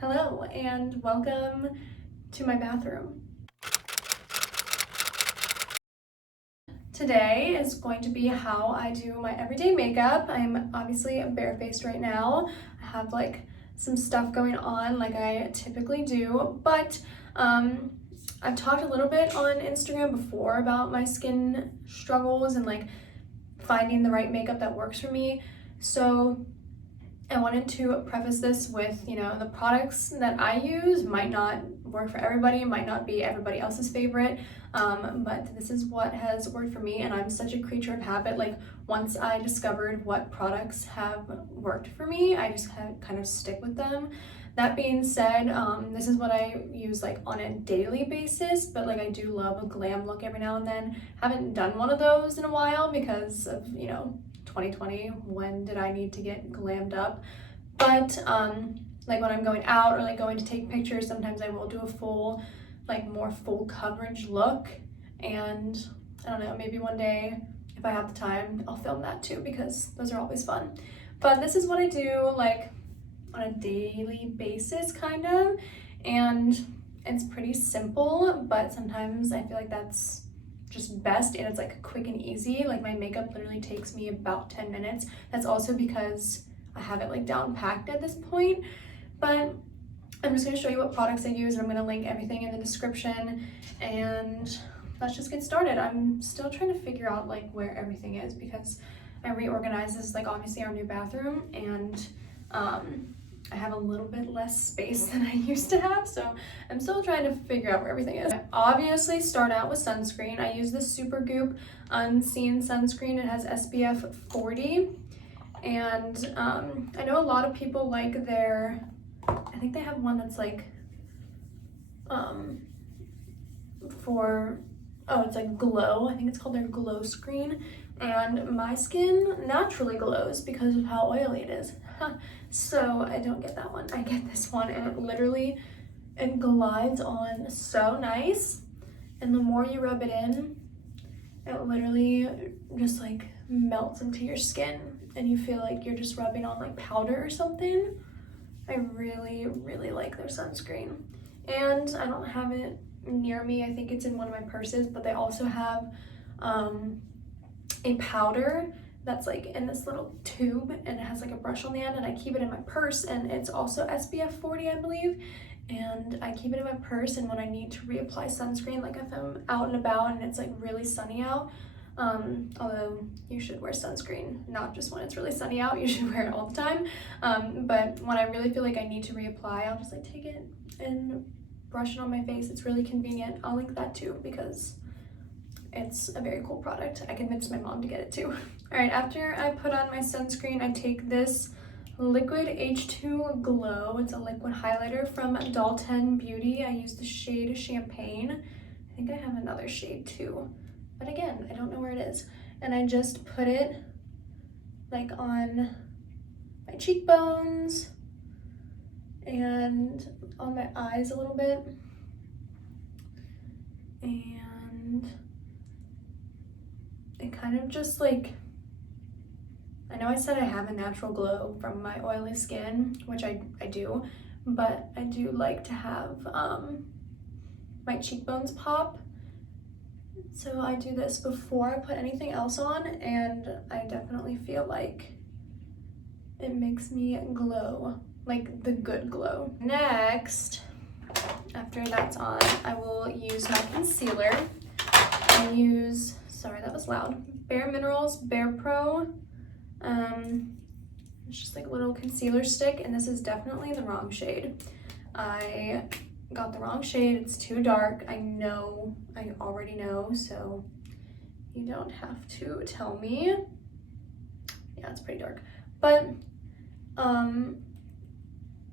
Hello and welcome to my bathroom. Today is going to be how I do my everyday makeup. I'm obviously barefaced right now. I have like some stuff going on like I typically do, but I've talked a little bit on Instagram before about my skin struggles and like finding the right makeup that works for me. So I wanted to preface this with, the products that I use might not work for everybody, might not be everybody else's favorite, but this is what has worked for me, and I'm such a creature of habit. Like, once I discovered what products have worked for me, I just kind of stick with them. That being said, this is what I use like on a daily basis, but like I do love a glam look every now and then. Haven't done one of those in a while because of, 2020, when did I need to get glammed up? But like when I'm going out or like going to take pictures, sometimes I will do a full, like more full coverage look. And I don't know, maybe one day if I have the time, I'll film that too because those are always fun. But this is what I do like on a daily basis kind of, and it's pretty simple, but sometimes I feel like that's just best, and it's like quick and easy. Like my makeup literally takes me about 10 minutes. That's also because I have it like down packed at this point. But I'm just going to show you what products I use, and I'm going to link everything in the description, and let's just get started. I'm still trying to figure out like where everything is because I reorganized this, like obviously our new bathroom, and I have a little bit less space than I used to have, so I'm still trying to figure out where everything is. I obviously start out with sunscreen. I use the Supergoop Unseen sunscreen. It has SPF 40, and I know a lot of people like their, I think they have one that's like it's like glow. I think it's called their glow screen, and my skin naturally glows because of how oily it is. So I don't get that one. I get this one, and it glides on so nice, and the more you rub it in, it literally just like melts into your skin and you feel like you're just rubbing on like powder or something. I really like their sunscreen, and I don't have it near me. I think it's in one of my purses, but they also have a powder that's like in this little tube, and it has like a brush on the end, and I keep it in my purse, and it's also SPF 40, I believe, and I keep it in my purse. And when I need to reapply sunscreen, like if I'm out and about and it's like really sunny out, although you should wear sunscreen not just when it's really sunny out, you should wear it all the time, but when I really feel like I need to reapply, I'll just like take it and brush it on my face. It's really convenient. I'll link that too because it's a very cool product. I convinced my mom to get it too. All right, after I put on my sunscreen, I take this Liquid H2 Glow. It's a liquid highlighter from Dalton Beauty. I use the shade Champagne. I think I have another shade too, but again, I don't know where it is. And I just put it like on my cheekbones and on my eyes a little bit. And it kind of just like, I know I said I have a natural glow from my oily skin, which I do, but I do like to have my cheekbones pop. So I do this before I put anything else on, and I definitely feel like it makes me glow, like the good glow. Next, after that's on, I will use my concealer. I use, sorry that was loud, Bare Minerals Bare Pro. It's just like a little concealer stick, and this is definitely the wrong shade. I got the wrong shade. It's too dark. I know, I already know, so you don't have to tell me. Yeah, it's pretty dark, but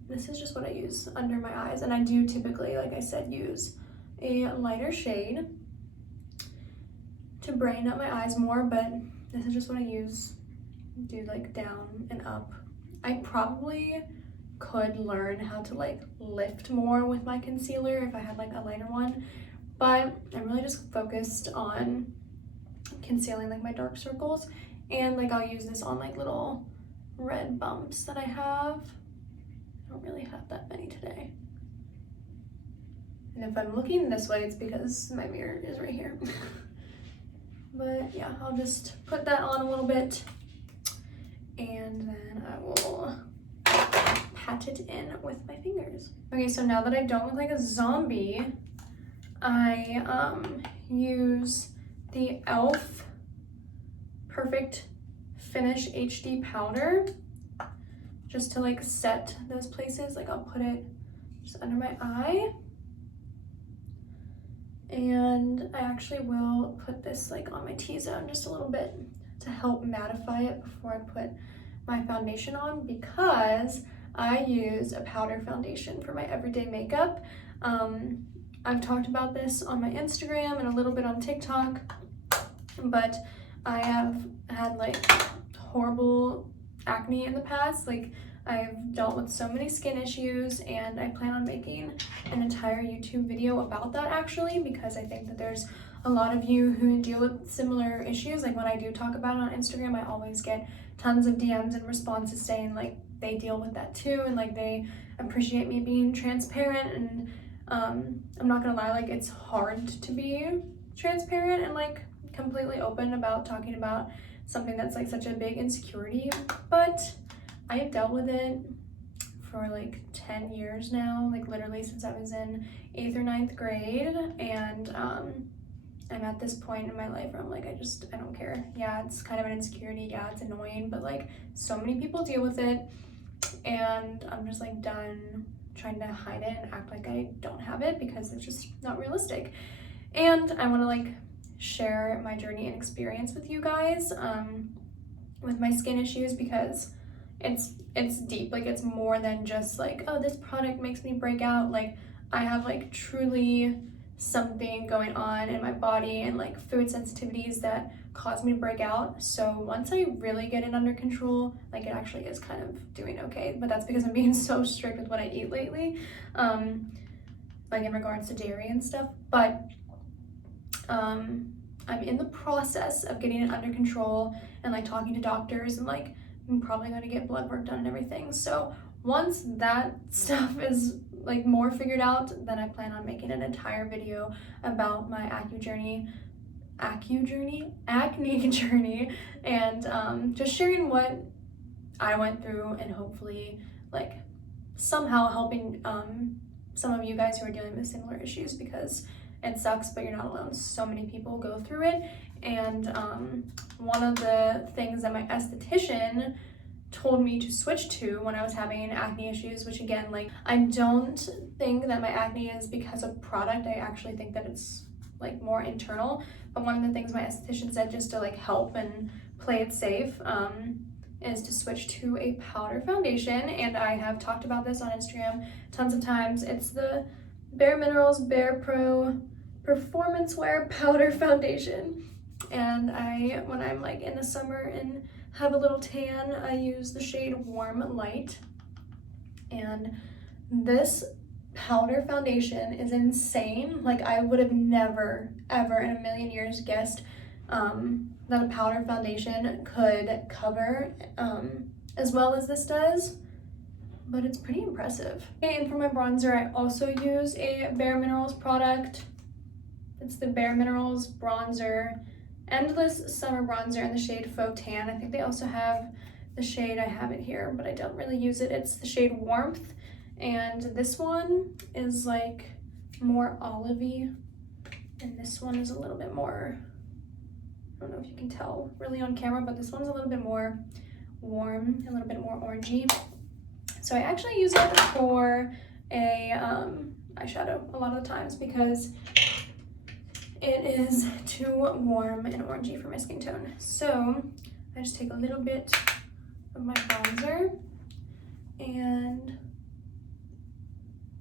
this is just what I use under my eyes, and I do typically, like I said, use a lighter shade to brighten up my eyes more, but this is just what I use. Do like down and up. I probably could learn how to like lift more with my concealer if I had like a lighter one, but I'm really just focused on concealing like my dark circles, and like I'll use this on like little red bumps that I have. I don't really have that many today. And if I'm looking this way, it's because my mirror is right here. But yeah, I'll just put that on a little bit and then I will pat it in with my fingers. Okay, so now that I don't look like a zombie, I use the e.l.f. Perfect Finish HD powder just to like set those places. Like I'll put it just under my eye. And I actually will put this like on my T-zone just a little bit to help mattify it before I put my foundation on, because I use a powder foundation for my everyday makeup. I've talked about this on my Instagram and a little bit on TikTok, but I have had like horrible acne in the past. Like I've dealt with so many skin issues, and I plan on making an entire YouTube video about that actually, because I think that there's a lot of you who deal with similar issues. Like when I do talk about it on Instagram, I always get tons of DMs and responses saying like they deal with that too, and like they appreciate me being transparent. And I'm not gonna lie, like it's hard to be transparent and like completely open about talking about something that's like such a big insecurity, but I have dealt with it for like 10 years now, like literally since I was in 8th or 9th grade, and I'm at this point in my life where I'm like, I don't care. Yeah, it's kind of an insecurity, yeah, it's annoying, but like so many people deal with it, and I'm just like done trying to hide it and act like I don't have it, because it's just not realistic. And I want to like share my journey and experience with you guys with my skin issues, because it's deep. Like it's more than just like, oh, this product makes me break out. Like I have like truly something going on in my body and like food sensitivities that cause me to break out. So once I really get it under control, like it actually is kind of doing okay, but that's because I'm being so strict with what I eat lately, like in regards to dairy and stuff. But I'm in the process of getting it under control and like talking to doctors, and like I'm probably going to get blood work done and everything. So once that stuff is like more figured out, then I plan on making an entire video about my acne journey, and just sharing what I went through, and hopefully like somehow helping some of you guys who are dealing with similar issues, because it sucks, but you're not alone. So many people go through it. And one of the things that my esthetician told me to switch to when I was having acne issues, which again, like I don't think that my acne is because of product. I actually think that it's like more internal. But one of the things my esthetician said, just to like help and play it safe, is to switch to a powder foundation. And I have talked about this on Instagram tons of times. It's the Bare Minerals Bare Pro Performance Wear Powder Foundation. And when I'm like in the summer and have a little tan, I use the shade Warm Light. And this powder foundation is insane. Like I would have never, ever in a million years guessed that a powder foundation could cover as well as this does, but it's pretty impressive. Okay, and for my bronzer, I also use a Bare Minerals product. It's the Bare Minerals Bronzer Endless Summer Bronzer in the shade Faux Tan. I think they also have the shade, I have it here, but I don't really use it. It's the shade Warmth, and this one is like more olivey, and this one is a little bit more, I don't know if you can tell really on camera, but this one's a little bit more warm, a little bit more orangey. So I actually use it for a eyeshadow a lot of the times, because it is too warm and orangey for my skin tone. So I just take a little bit of my bronzer and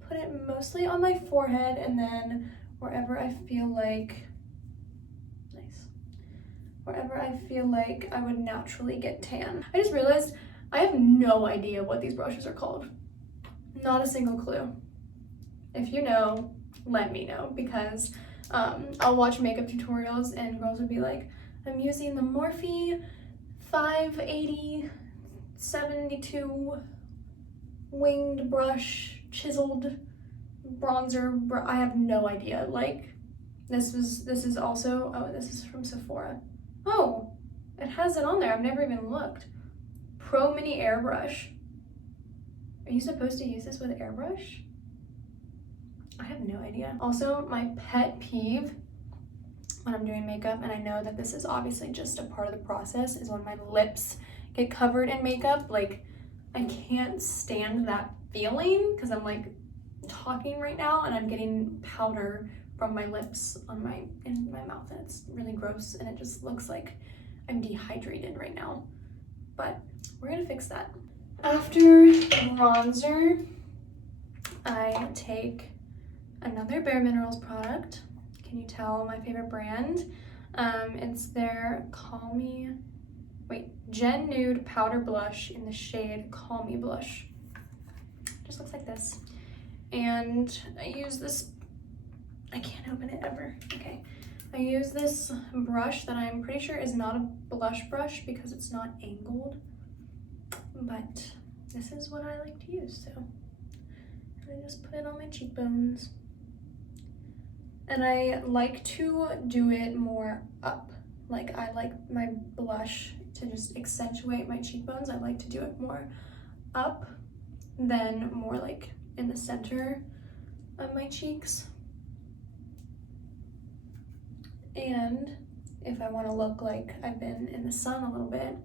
put it mostly on my forehead, and then wherever I feel like, wherever I feel like I would naturally get tan. I just realized I have no idea what these brushes are called. Not a single clue. If you know, let me know, because I'll watch makeup tutorials and girls would be like, I'm using the Morphe 580 72 winged brush, chiseled bronzer, I have no idea. Like, this is also, oh, this is from Sephora. Oh, it has it on there. I've never even looked. Pro Mini Airbrush. Are you supposed to use this with airbrush? I have no idea. Also, my pet peeve when I'm doing makeup, and I know that this is obviously just a part of the process, is when my lips get covered in makeup. Like, I can't stand that feeling because I'm like talking right now and I'm getting powder from my lips in my mouth, and it's really gross and it just looks like I'm dehydrated right now. But we're gonna fix that. After bronzer, I take another Bare Minerals product. Can you tell my favorite brand? It's their Gen Nude Powder Blush in the shade Call Me Blush. Just looks like this. And I use this, I can't open it ever. Okay. I use this brush that I'm pretty sure is not a blush brush because it's not angled, but this is what I like to use, so I just put it on my cheekbones. And I like to do it more up. Like, I like my blush to just accentuate my cheekbones. I like to do it more up than more like in the center of my cheeks. And if I want to look like I've been in the sun a little bit,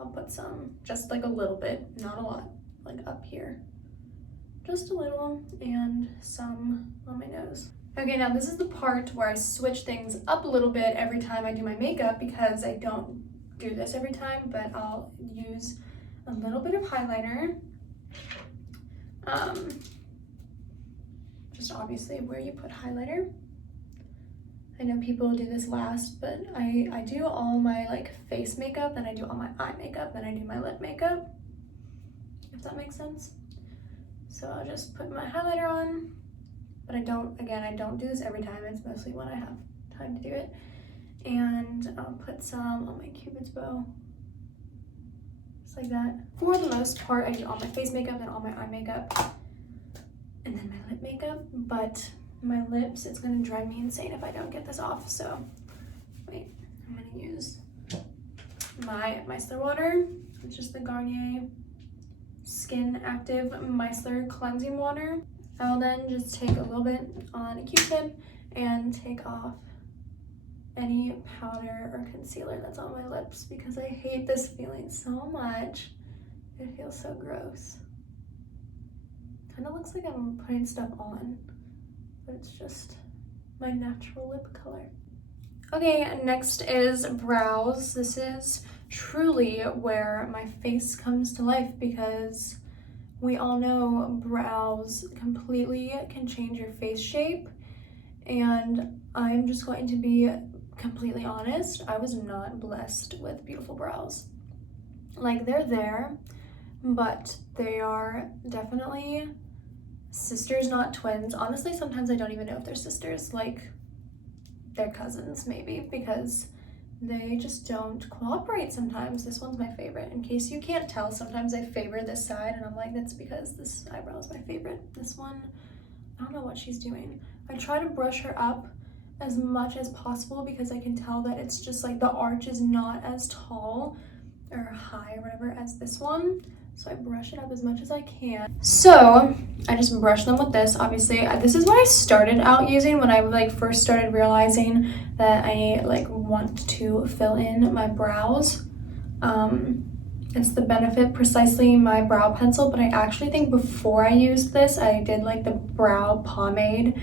I'll put some, just like a little bit, not a lot, like up here. Just a little, and some on my nose. Okay, now this is the part where I switch things up a little bit every time I do my makeup, because I don't do this every time, but I'll use a little bit of highlighter. Just obviously where you put highlighter. I know people do this last, but I do all my like face makeup, then I do all my eye makeup, then I do my lip makeup, if that makes sense. So I'll just put my highlighter on, but I don't do this every time. It's mostly when I have time to do it. And I'll put some on my Cupid's bow, just like that. For the most part, I do all my face makeup, then all my eye makeup, and then my lip makeup, but my lips, it's gonna drive me insane if I don't get this off. So wait, I'm gonna use my micellar water, which is the Garnier Skin Active Micellar Cleansing Water. I'll then just take a little bit on a Q-tip and take off any powder or concealer that's on my lips, because I hate this feeling so much. It feels so gross. Kind of looks like I'm putting stuff on, but it's just my natural lip color. Okay, next is brows. This is truly where my face comes to life, because we all know brows completely can change your face shape, and I'm just going to be completely honest. I was not blessed with beautiful brows. Like, they're there, but they are definitely sisters, not twins. Honestly, sometimes I don't even know if they're sisters. Like, they're cousins maybe, because they just don't cooperate sometimes. This one's my favorite. In case you can't tell, sometimes I favor this side, and I'm like, that's because this eyebrow is my favorite. This one, I don't know what she's doing. I try to brush her up as much as possible, because I can tell that it's just like the arch is not as tall or high or whatever as this one. So I brush it up as much as I can. So I just brush them with this. Obviously, this is what I started out using when I like first started realizing that I like want to fill in my brows. It's the Benefit Precisely My Brow Pencil, but I actually think before I used this, I did like the brow pomade.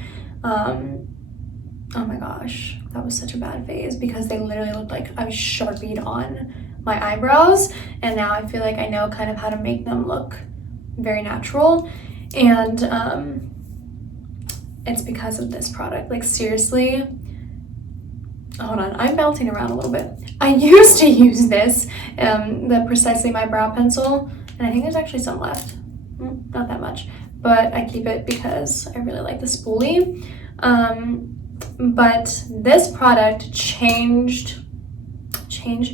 Oh my gosh, that was such a bad phase, because they literally looked like I was Sharpied on my eyebrows, and now I feel like I know kind of how to make them look very natural. And it's because of this product. Like, seriously, hold on, I'm bouncing around a little bit. I used to use this, the Precisely My Brow Pencil, and I think there's actually some left. Not that much, but I keep it because I really like the spoolie. But this product changed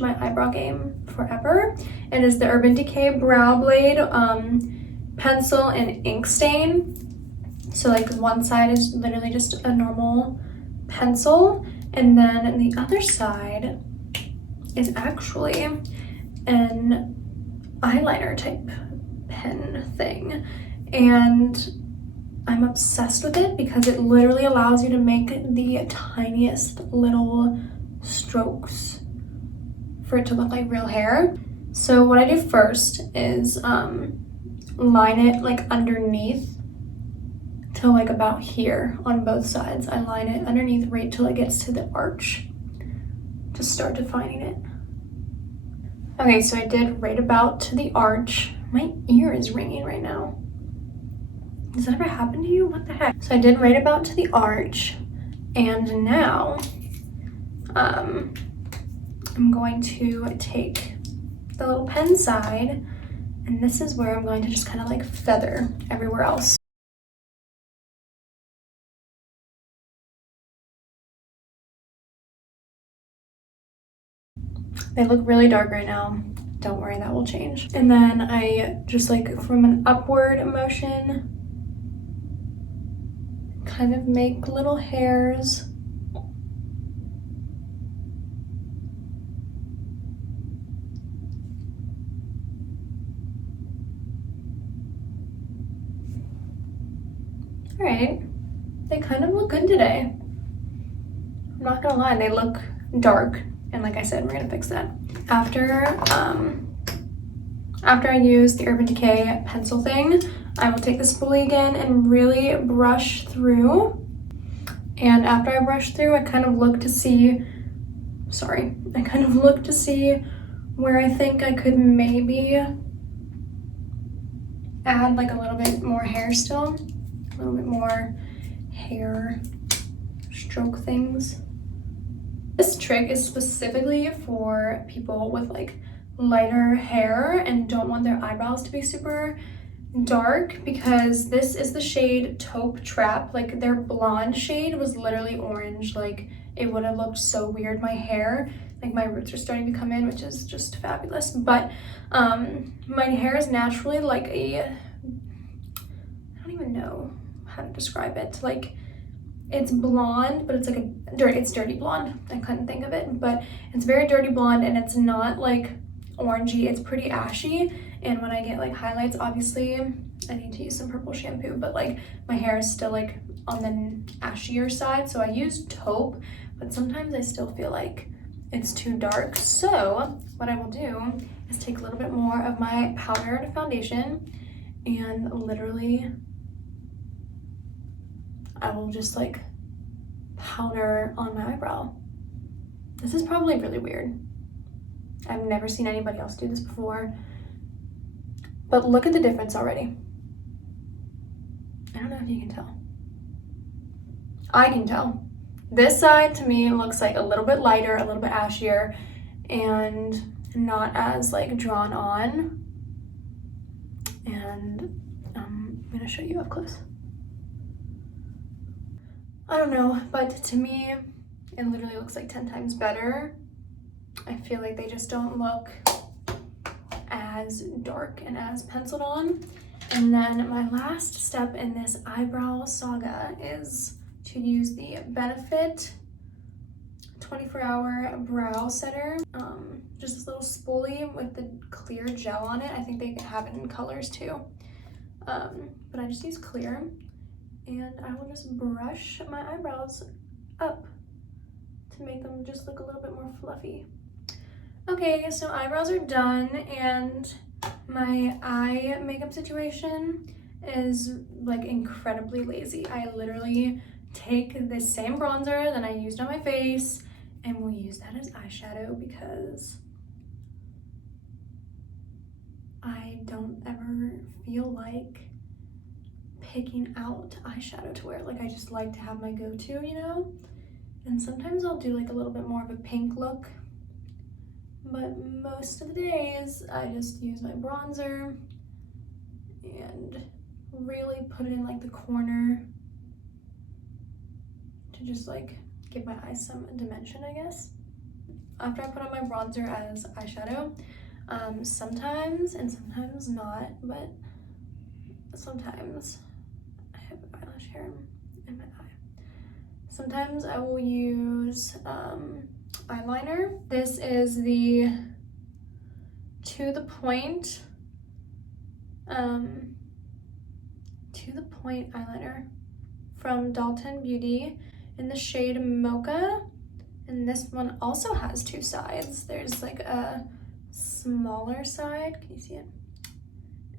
my eyebrow game forever. It is the Urban Decay Brow Blade pencil and ink stain. So like one side is literally just a normal pencil, and then the other side is actually an eyeliner type pen thing. And I'm obsessed with it because it literally allows you to make the tiniest little strokes for it to look like real hair. So what I do first is line it like underneath till like about here on both sides. I line it underneath right till it gets to the arch to start defining it. Okay, so I did right about to the arch. My ear is ringing right now. Does that ever happen to you? What the heck? So I did right about to the arch, and now I'm going to take the little pen side, and this is where I'm going to just kind of like feather everywhere else. They look really dark right now. Don't worry, that will change. And then I just like from an upward motion, kind of make little hairs. All right, they kind of look good today. I'm not gonna lie, they look dark. And like I said, we're gonna fix that. After I use the Urban Decay pencil thing, I will take the spoolie again and really brush through. And after I brush through, I kind of look to see where I think I could maybe add like a little bit more hair still, a little bit more hair stroke things. This trick is specifically for people with like lighter hair and don't want their eyebrows to be super dark, because this is the shade Taupe Trap. Like their blonde shade was literally orange. Like it would have looked so weird. My hair, like my roots are starting to come in, which is just fabulous. But my hair is naturally like I don't even know how to describe it. Like it's blonde, but it's like it's dirty blonde. I couldn't think of it, but it's very dirty blonde, and it's not like orangey, it's pretty ashy. And when I get like highlights, obviously I need to use some purple shampoo, but like my hair is still like on the ashier side, so I use taupe, but sometimes I still feel like it's too dark. So what I will do is take a little bit more of my powdered foundation, and literally I will just like powder on my eyebrow. This is probably really weird. I've never seen anybody else do this before, but look at the difference already. I don't know if you can tell. I can tell. This side to me looks like a little bit lighter, a little bit ashier, and not as like drawn on. And I'm gonna show you up close. I don't know, but to me, it literally looks like 10 times better. I feel like they just don't look as dark and as penciled on. And then my last step in this eyebrow saga is to use the Benefit 24-hour brow setter. Just this little spoolie with the clear gel on it. I think they have it in colors too. But I just use clear, and I will just brush my eyebrows up to make them just look a little bit more fluffy. Okay, so eyebrows are done, and my eye makeup situation is like incredibly lazy. I literally take the same bronzer that I used on my face and we'll use that as eyeshadow, because I don't ever feel like picking out eyeshadow to wear. Like I just like to have my go-to, you know? And sometimes I'll do like a little bit more of a pink look, but most of the days I just use my bronzer and really put it in like the corner to just like give my eyes some dimension, I guess. After I put on my bronzer as eyeshadow, sometimes and sometimes not, but sometimes I have eyelash mascara in my eye. Sometimes I will use eyeliner. This is the To The Point eyeliner from Dalton Beauty in the shade Mocha. And this one also has two sides. There's like a smaller side, can you see it?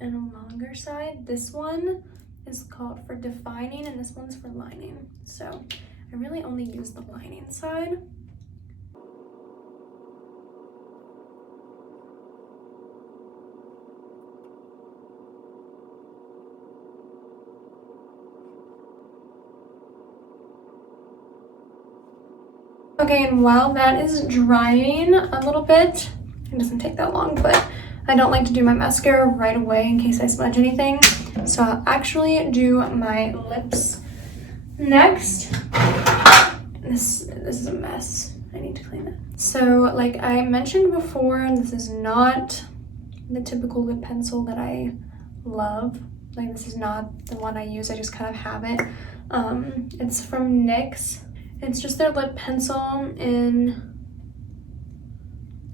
And a longer side. This one is called for defining and this one's for lining. So I really only use the lining side. Okay, and while that is drying a little bit, it doesn't take that long, but I don't like to do my mascara right away in case I smudge anything. So I'll actually do my lips next. This is a mess. I need to clean it. So like I mentioned before, this is not the typical lip pencil that I love. Like this is not the one I use, I just kind of have it. It's from NYX. It's just their lip pencil in,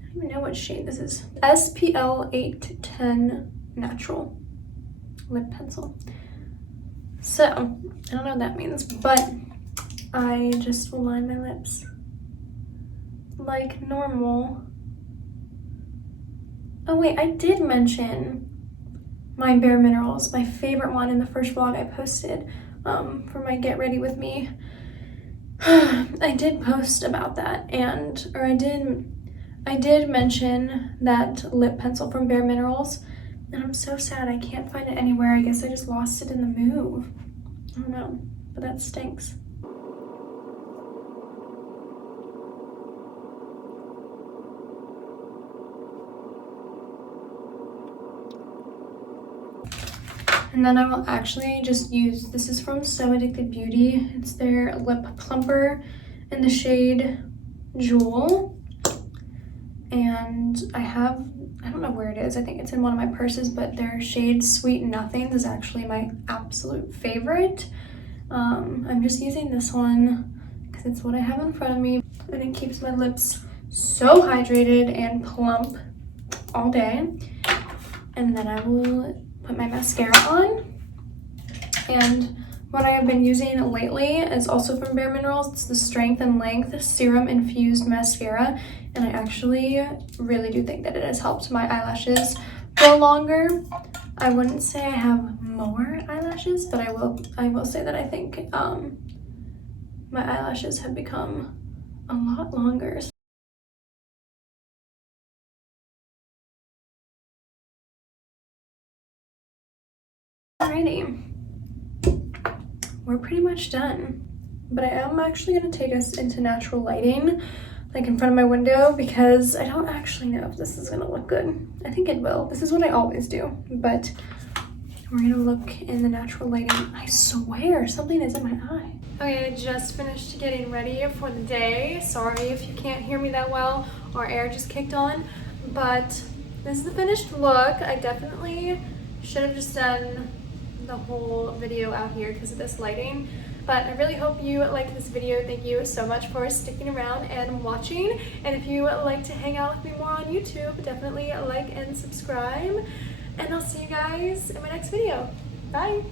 I don't even know what shade this is. SPL 810 Natural lip pencil. So, I don't know what that means, but I just will line my lips like normal. Oh wait, I did mention my Bare Minerals, my favorite one in the first vlog I posted for my Get Ready With Me. I did post about that, or I did mention that lip pencil from Bare Minerals, and I'm so sad I can't find it anywhere. I guess I just lost it in the move. I don't know, but that stinks. And then I will actually just use, this is from So Addicted Beauty. It's their lip plumper in the shade Jewel. And I don't know where it is. I think it's in one of my purses, but their shade Sweet Nothings is actually my absolute favorite. I'm just using this one because it's what I have in front of me. And it keeps my lips so hydrated and plump all day. And then I will put my mascara on. And what I have been using lately is also from Bare Minerals. It's the Strength and Length Serum Infused Mascara. And I actually really do think that it has helped my eyelashes grow longer. I wouldn't say I have more eyelashes, but I will say that I think my eyelashes have become a lot longer. Alrighty, we're pretty much done, but I am actually going to take us into natural lighting, like in front of my window, because I don't actually know if this is going to look good. I think it will. This is what I always do, but we're going to look in the natural lighting. I swear something is in my eye. Okay, I just finished getting ready for the day. Sorry if you can't hear me that well, or air just kicked on, but this is the finished look. I definitely should have just done the whole video out here because of this lighting, but I really hope you liked this video. Thank you so much for sticking around and watching, and if you like to hang out with me more on YouTube, definitely like and subscribe, and I'll see you guys in my next video. Bye.